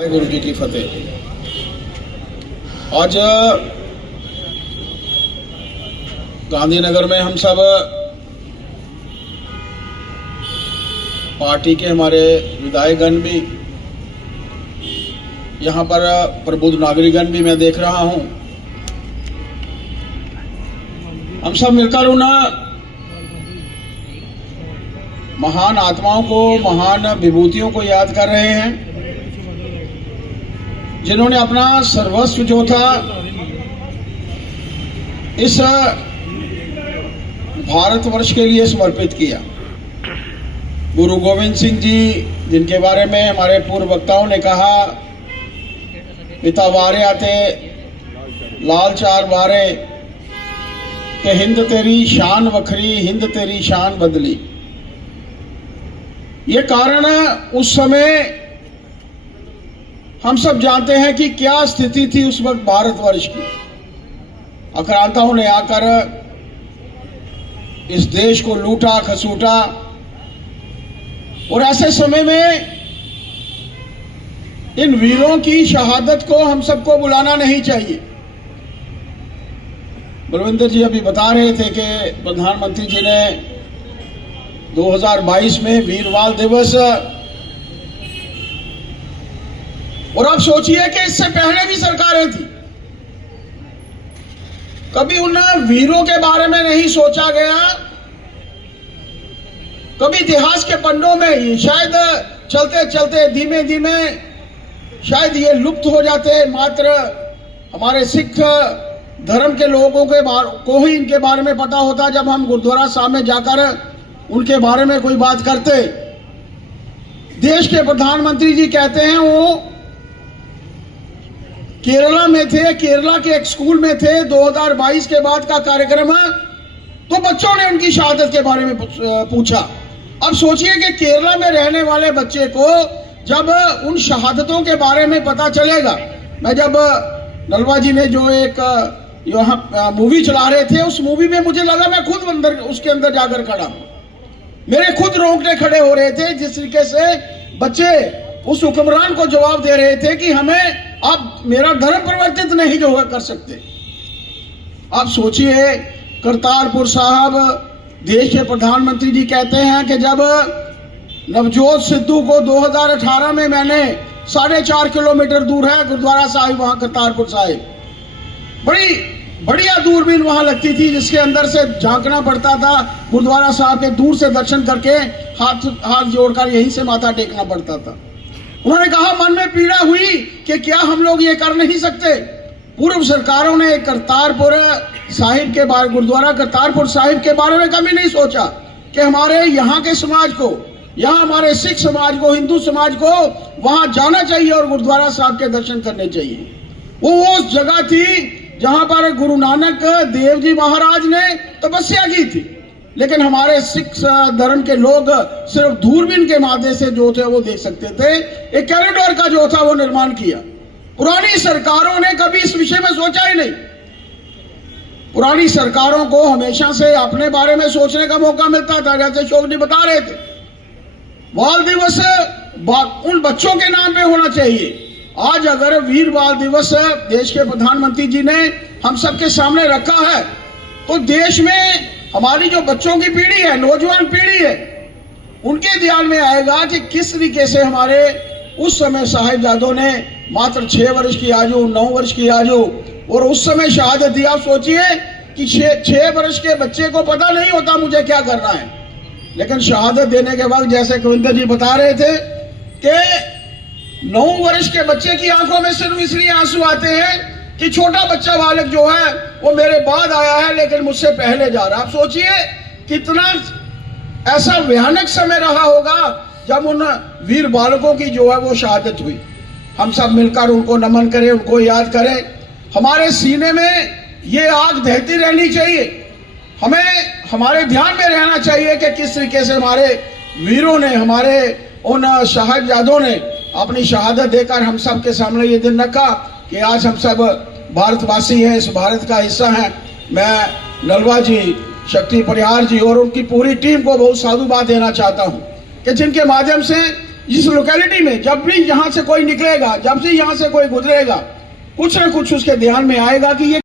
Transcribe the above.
गुरु जी की फतेह। आज गांधीनगर में हम सब पार्टी के हमारे विधायकगण भी, यहाँ पर प्रबुद्ध नागरिकगण भी मैं देख रहा हूँ, हम सब मिलकर उन महान आत्माओं को, महान विभूतियों को याद कर रहे हैं जिन्होंने अपना सर्वस्व जो था इस भारतवर्ष के लिए समर्पित किया। गुरु गोविंद सिंह जी, जिनके बारे में हमारे पूर्व वक्ताओं ने कहा, पिता वारे आते लाल चार वारे कि हिंद तेरी शान वखरी, हिंद तेरी शान बदली। ये कारण उस समय हम सब जानते हैं कि क्या स्थिति थी उस वक्त भारतवर्ष की। आक्रांताओं ने आकर इस देश को लूटा खसूटा, और ऐसे समय में इन वीरों की शहादत को हम सबको बुलाना नहीं चाहिए। बलविंदर जी अभी बता रहे थे कि प्रधानमंत्री जी ने 2022 में वीर बाल दिवस, और आप सोचिए कि इससे पहले भी सरकारें थी, कभी उन वीरों के बारे में नहीं सोचा गया। कभी इतिहास के पन्नों में शायद चलते चलते धीमे धीमे शायद ये लुप्त हो जाते। मात्र हमारे सिख धर्म के लोगों के को ही इनके बारे में पता होता। जब हम गुरुद्वारा साहब में जाकर उनके बारे में कोई बात करते, देश के प्रधानमंत्री जी कहते हैं वो केरला में थे, केरला के एक स्कूल में थे। 2022 के बाद का कार्यक्रम, तो बच्चों ने उनकी शहादत के बारे में पूछा। अब सोचिए कि केरला में रहने वाले बच्चे को जब उन शहादतों के बारे में पता चलेगा। मैं जब नलवा जी ने जो एक यहाँ मूवी चला रहे थे, उस मूवी में मुझे लगा मैं खुद अंदर उसके अंदर जाकर खड़ा हूं, मेरे खुद रोंगटे खड़े हो रहे थे। जिस तरीके से बच्चे उस हुक्मरान को जवाब दे रहे थे कि हमें आप मेरा धर्म परिवर्तित नहीं जो कर सकते। आप सोचिए, करतारपुर साहब, देश के प्रधानमंत्री जी कहते हैं कि जब नवजोत सिद्धू को 2018 में मैंने 4.5 किलोमीटर दूर है गुरुद्वारा साहिब, वहां करतारपुर साहिब, बड़ी बढ़िया दूरबीन वहां लगती थी जिसके अंदर से झांकना पड़ता था। गुरुद्वारा साहब के दूर से दर्शन करके हाथ जोड़कर यहीं से माथा टेकना पड़ता था। उन्होंने कहा मन में पीड़ा हुई कि क्या हम लोग ये कर नहीं सकते। पूर्व सरकारों ने करतारपुर साहिब के बारे, गुरुद्वारा करतारपुर साहिब के बारे में कभी नहीं सोचा कि हमारे यहाँ के समाज को, यहाँ हमारे सिख समाज को, हिंदू समाज को वहां जाना चाहिए और गुरुद्वारा साहब के दर्शन करने चाहिए। वो उस जगह थी जहां पर गुरु नानक देव जी महाराज ने तपस्या की थी, लेकिन हमारे सिख धर्म के लोग सिर्फ दूरबीन के माध्यम से जो थे वो देख सकते थे। एक कॉरिडोर का जो था वो निर्माण किया। पुरानी सरकारों ने कभी इस विषय में सोचा ही नहीं। पुरानी सरकारों को हमेशा से अपने बारे में सोचने का मौका मिलता था। जैसे शोक जी बता रहे थे, बाल दिवस उन बच्चों के नाम पे होना चाहिए। आज अगर वीर बाल दिवस देश के प्रधानमंत्री जी ने हम सबके सामने रखा है, तो देश में हमारी जो बच्चों की पीढ़ी है, नौजवान पीढ़ी है, उनके ध्यान में आएगा कि किस तरीके से हमारे उस समय साहिबजादों ने मात्र 6 वर्ष की आयु, 9 वर्ष की आयु और उस समय शहादत दी। आप सोचिए कि 6 वर्ष के बच्चे को पता नहीं होता मुझे क्या करना है, लेकिन शहादत देने के वक्त जैसे गोविंदर जी बता रहे थे कि 9 वर्ष के बच्चे की आंखों में सिर्फ इसलिए आंसू आते हैं कि छोटा बच्चा बालक जो है वो मेरे बाद आया है लेकिन मुझसे पहले जा रहा। आप सोचिए कितना ऐसा भयानक समय रहा होगा जब उन वीर बालकों की जो है वो शहादत हुई। हम सब मिलकर उनको नमन करें, उनको याद करें। हमारे सीने में ये आग दहती रहनी चाहिए। हमें हमारे ध्यान में रहना चाहिए कि किस तरीके से हमारे वीरों ने, हमारे उन साहिबजादों ने अपनी शहादत देकर हम सब के सामने ये दिन रखा कि आज हम सब भारतवासी हैं, इस भारत का हिस्सा हैं। मैं नलवा जी, शक्ति परिहार जी और उनकी पूरी टीम को बहुत साधुवाद देना चाहता हूं कि जिनके माध्यम से इस लोकेलिटी में जब भी यहाँ से कोई निकलेगा, जब से यहाँ से कोई गुजरेगा, कुछ ना कुछ उसके ध्यान में आएगा कि ये